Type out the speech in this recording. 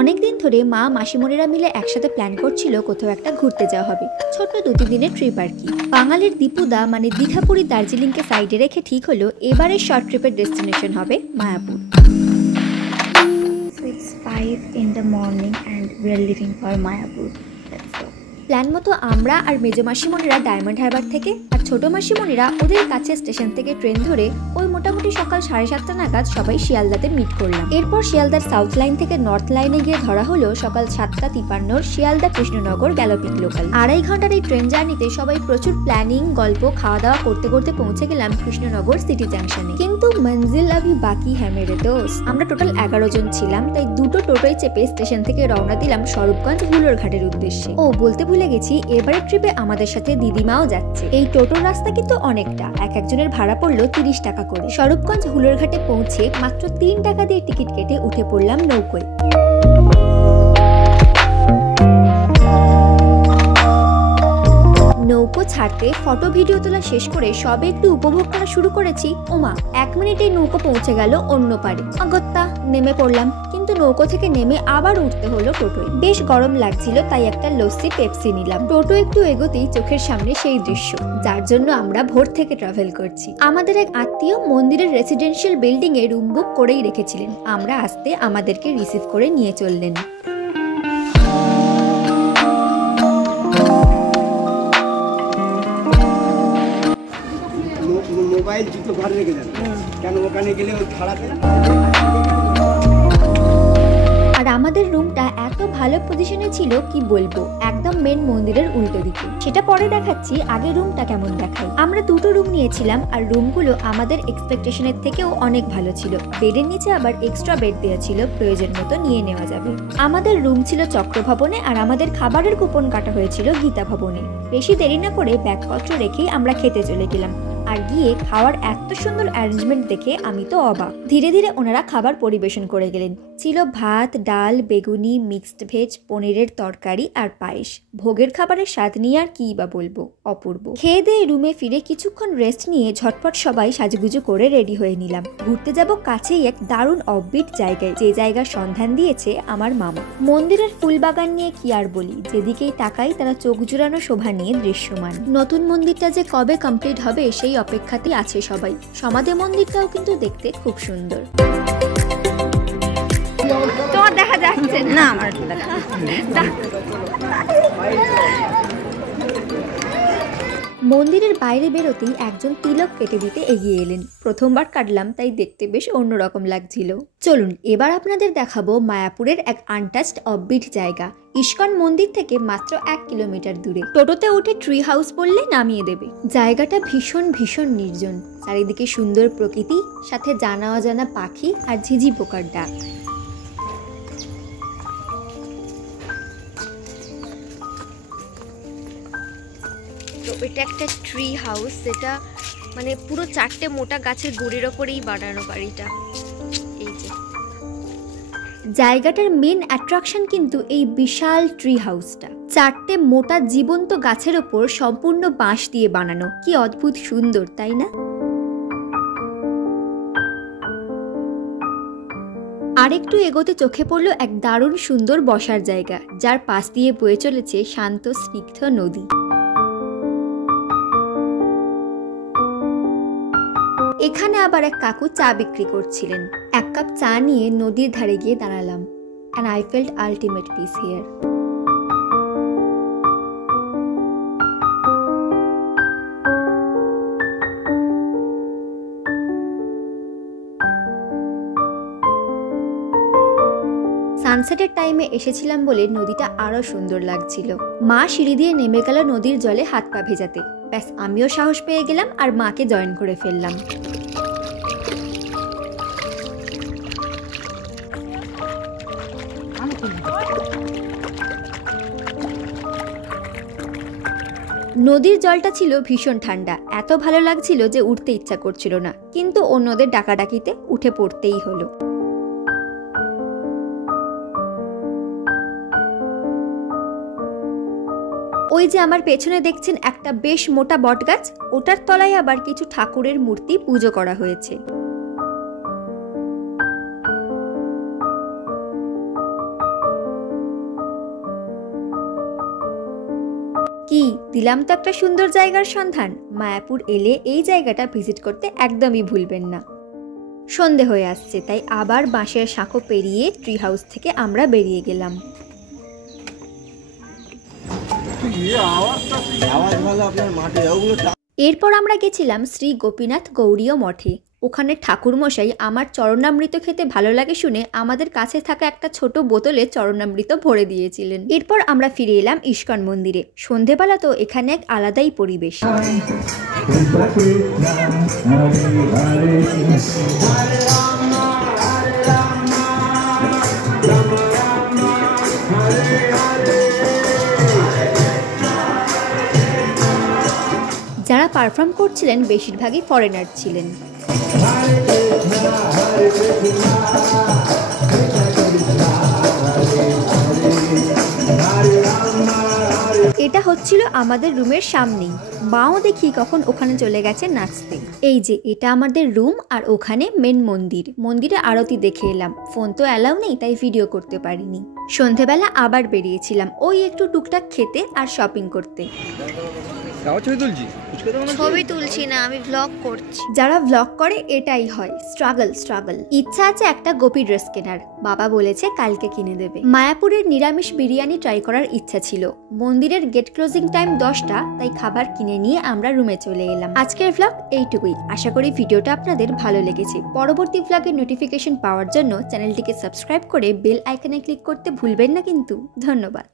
অনেকদিন ধরে মা মাসিমণিরা মিলে একসাথে প্ল্যান করছিল কোথাও একটা ঘুরতে যাওয়া হবে, ছোট্ট 2-3 দিনের ট্রিপ আর কি। বাঙালির দীপুদা মানে দীঘাপুরি দার্জিলিংকে সাইডে রেখে ঠিক হলো এবারের শর্ট ট্রিপের ডেস্টিনেশন হবে Mayapur. It's 5 in the morning and we are leaving for Mayapur. Let's go. Plan মতো আমরা আর মেজো মাসিমণিরা ডায়মন্ড হারবার থেকে আর ছোট মাসিমণিরা ওদের কাছে স্টেশন থেকে ট্রেন ধরে ওই মোটামুটি সকাল 7:30 নাগাদ সবাই শিয়ালদাতে মিট করলাম। এরপর শিয়ালদার সাউথ লাইন থেকে নর্থ লাইনে গিয়ে ধরা হলো সকাল 7:53 শিয়ালদা কৃষ্ণনগর গ্যালোপিং লোকাল। 2.5 ঘন্টার এই ট্রেন জার্নিতে সবাই প্রচুর প্ল্যানিং, গল্প, খাওয়া দাওয়া করতে করতে পৌঁছে গেলাম কৃষ্ণনগর সিটি জাংশনে। কিন্তু মঞ্জিল আভি বাকি হ্যাঁ মেরে দোস্ত। আমরা টোটাল 11 জন ছিলাম, তাই দুটো টোটোয় চেপে স্টেশন থেকে রওনা দিলাম স্বরূপগঞ্জ হুলোর ঘাটের উদ্দেশ্যে। ও বলতে ভুলে গেছি, এবারের ট্রিপে আমাদের সাথে দিদিমাও যাচ্ছে। এই টোটোর রাস্তা কিন্তু অনেকটা, এক একজনের ভাড়া পড়লো 30 টাকা করে। স্বরূপগঞ্জ হুলোর ঘাটে পৌঁছে মাত্র 3 টাকা দিয়ে টিকিট কেটে উঠে পড়লাম নৌকোয়। নৌকো ছাড়তে ফটো ভিডিও তোলা শেষ করে সবে একটু উপভোগ করা শুরু করেছি, ওমা 1 মিনিটেই নৌকো পৌঁছে গেল অন্য পারে। অগত্যা নেমে পড়লাম, কিন্তু নৌকো থেকে নেমে আবার উঠতে হলো টোটোয়। বেশ গরম লাগছিল, তাই একটা লস্যি পেপসি নিলাম। টোটো একটু এগোতেই চোখের সামনে সেই দৃশ্য, যার জন্য আমরা ভোর থেকে ট্রাভেল করছি। আমাদের এক আত্মীয় মন্দিরের রেসিডেন্সিয়াল বিল্ডিং এ রুম বুক করেই রেখেছিলেন। আমরা আসতে আমাদেরকে রিসিভ করে নিয়ে চললেন। মোবাইল জুতো ঘরে রেখে দেন, কেন ওখানে গেলে ওই খারাপ। আর আমাদের রুমটা এত ভালো পজিশনে ছিল কি বলবো, একদম মেন মন্দিরের উল্টো দিকে। সেটা পরে দেখাচ্ছি, আগে রুমটা কেমন দেখাই। আমরা দুটো রুম নিয়েছিলাম আর রুমগুলো আমাদের এক্সপেকটেশনের থেকেও অনেক ভালো ছিল। বেডের নিচে আবার এক্সট্রা বেড দেওয়া ছিল, প্রয়োজন মতো নিয়ে নেওয়া যাবে। আমাদের রুম ছিল চক্রভবনে আর আমাদের খাবারের কুপন কাটা হয়েছিল গীতা ভবনে। বেশি দেরি না করে ব্যাগপত্র রেখেই আমরা খেতে চলে গেলাম। আর গিয়ে খাওয়ার এত সুন্দর অ্যারেঞ্জমেন্ট দেখে আমি তো অবাক। ধীরে ধীরে ওনারা খাবার পরিবেশন করে গেলেন। ছিল ভাত, ডাল, বেগুনি, মিক্সড ভেজ, পনিরের তরকারি আর পায়েস। ভোগের খাবারের স্বাদ নিয়ে আর কি বা বলবো, অপূর্ব। খেয়ে দিয়ে রুমে ফিরে কিছুক্ষণ রেস্ট নিয়ে ঝটপট সবাই সাজুগুজু করে রেডি হয়ে নিলাম। ঘুরতে যাব কাছেই এক দারুণ অফবিট জায়গায়, যে জায়গার সন্ধান দিয়েছে আমার মামা। মন্দিরের ফুল বাগান নিয়ে কি আর বলি, যেদিকেই তাকাই তারা চোখ জুড়ানো শোভা নিয়ে দৃশ্যমান। নতুন মন্দিরটা যে কবে কমপ্লিট হবে সেই অপেক্ষাতেই আছে সবাই। সমাধি মন্দিরটাও কিন্তু দেখতে খুব সুন্দর। তোমার দেখা যাচ্ছে না, আমার মন্দিরের বাইরে বেরোতেই একজন তিলক কেটে দিতে এগিয়ে এলেন। প্রথমবার কাটলাম, তাই দেখতে বেশ অন্যরকম লাগছিল। চলুন এবার আপনাদের দেখাবো মায়াপুরের এক আনটাচড অফবিট জায়গা। ইস্কন মন্দির থেকে মাত্র 1 কিলোমিটার দূরে। টোটোতে উঠে ট্রি হাউস বললে নামিয়ে দেবে। জায়গাটা ভীষণ ভীষণ নির্জন, চারিদিকে সুন্দর প্রকৃতি, সাথে জানা অজানা পাখি আর ঝিঝি পোকার ডাক। তো এটা একটা ট্রি হাউস, যেটা মানে পুরো 4টে মোটা গাছের গুড়ির ওপরেই বানানো বাড়িটা। এই যে জায়গাটার মেন অ্যাট্রাকশন কিন্তু এই বিশাল ট্রি হাউসটা। 4টে মোটা জীবন্ত গাছের ওপর সম্পূর্ণ বাঁশ দিয়ে বানানো। কি অদ্ভুত সুন্দর, তাই না? আরেকটু এগোতে চোখে পড়লো এক দারুণ সুন্দর বসার জায়গা, যার পাশ দিয়ে বয়ে চলেছে শান্ত স্নিগ্ধ নদী। এখানে আবার এক কাকু চা বিক্রি করছিলেন। 1 কাপ চা নিয়ে নদীর ধারে গিয়ে দাঁড়ালাম। And I felt ultimate peace here. সানসেটের টাইমে এসেছিলাম বলে নদীটা আরো সুন্দর লাগছিল। মা সিঁড়ি দিয়ে নেমে গেল নদীর জলে হাত পা ভেজাতে। ব্যাস আমিও সাহস পেয়ে গেলাম আর মাকে জয়েন করে ফেললাম। নদীর জলটা ছিল ভীষণ ঠান্ডা, এত ভালো লাগছিল যে উঠতে ইচ্ছা করছিল না, কিন্তু অন্যদের ডাকাডাকিতে উঠে পড়তেই হলো। ওই যে আমার পেছনে দেখছেন একটা বেশ মোটা বটগাছ, ওটার তলায় আবার কিছু ঠাকুরের মূর্তি পুজো করা হয়েছে। কি দিলাম তো একটা সুন্দর জায়গার সন্ধান। মায়াপুর এলে এই জায়গাটা ভিজিট করতে একদমই ভুলবেন না। সন্ধে হয়ে আসছে, তাই আবার বাঁশের শাঁখো পেরিয়ে ট্রি হাউস থেকে আমরা বেরিয়ে গেলাম। এরপর আমরা গেছিলাম শ্রী গোপীনাথ গৌড়ীয় মঠে। ওখানে ঠাকুরমশাই আমার চরণামৃত খেতে ভালো লাগে শুনে আমাদের কাছে থাকা একটা ছোট বোতলে চরণামৃত ভরে দিয়েছিলেন। এরপর আমরা ফিরে এলাম ইস্কন মন্দিরে। সন্ধেবেলা তো এখানে এক আলাদাই পরিবেশ। যারা পারফর্ম করছিলেন বেশিরভাগই ফরেনার ছিলেন। এটা হচ্ছিল আমাদের রুমের সামনেই। মাও দেখি কখন ওখানে চলে গেছে নাচতে। এই যে এটা আমাদের রুম, আর ওখানে মেন মন্দির। মন্দিরে আরতি দেখে এলাম। ফোন তো অ্যালাউ নেই, তাই ভিডিও করতে পারিনি। সন্ধেবেলা আবার বেরিয়েছিলাম ওই একটু টুকটাক খেতে আর শপিং করতে। ছবি তুলছি না, আমি ভ্লগ করছি। যারা ভ্লগ করে এটাই হয়, স্ট্রাগল। ইচ্ছা আছে একটা গোপী ড্রেস কেনার, বাবা বলেছে কালকে কিনে দেবে। মায়াপুরের নিরামিষ বিরিয়ানি ট্রাই করার ইচ্ছা ছিল। মন্দিরের গেট ক্লোজিং টাইম 10টা, তাই খাবার কিনে নিয়ে আমরা রুমে চলে এলাম। আজকের ভ্লগ এইটুকুই। আশা করি ভিডিওটা আপনাদের ভালো লেগেছে। পরবর্তী ভ্লগের নোটিফিকেশন পাওয়ার জন্য চ্যানেলটিকে সাবস্ক্রাইব করে বেল আইকনে ক্লিক করতে ভুলবেন না কিন্তু। ধন্যবাদ।